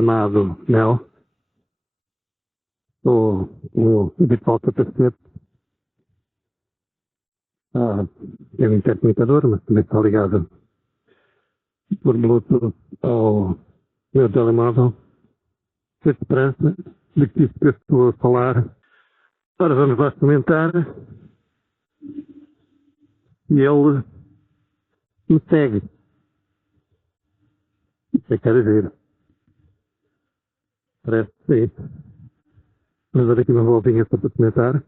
chamado Mel. Estou com o habitual capacete. É um intercomunicador, mas também está ligado por Bluetooth ao meu telemóvel. Com esperança de que isto que eu estou a falar. Ora, vamos lá experimentar. E ele me segue. Isso é cara ver. Parece que sim. Vamos dar aqui uma voltinha só para comentar.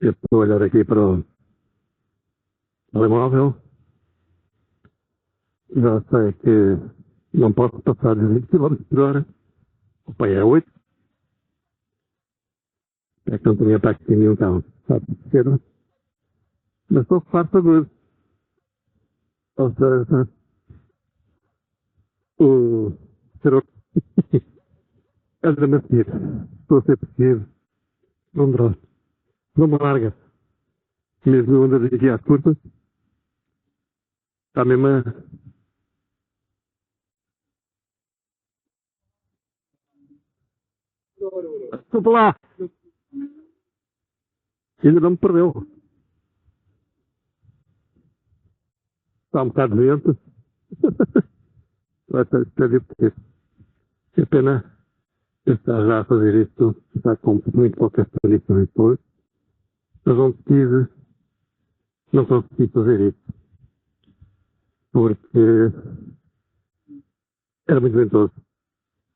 Eu estou a olhar aqui para o telemóvel. Já sei que não posso passar de 20 km por hora. O pai é 8. É que não tinha ataque de nenhum carro. Sabe de esquerda. Mas estou farto agudo. Ou seja, o Ceroco anda-me a seguir. Estou a ser perseguido. Não drone. Não me larga. Mesmo eu ando aqui às curtas. Está mesmo a... Desculpa lá. Ainda não me perdeu. Está um bocado de vento. Vai ser divertido. É pena estar já a fazer isto. Está com muito poucas condições depois. Mas não consegui fazer isso. Porque era muito ventoso.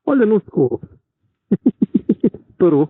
Olha, não secou. Parou.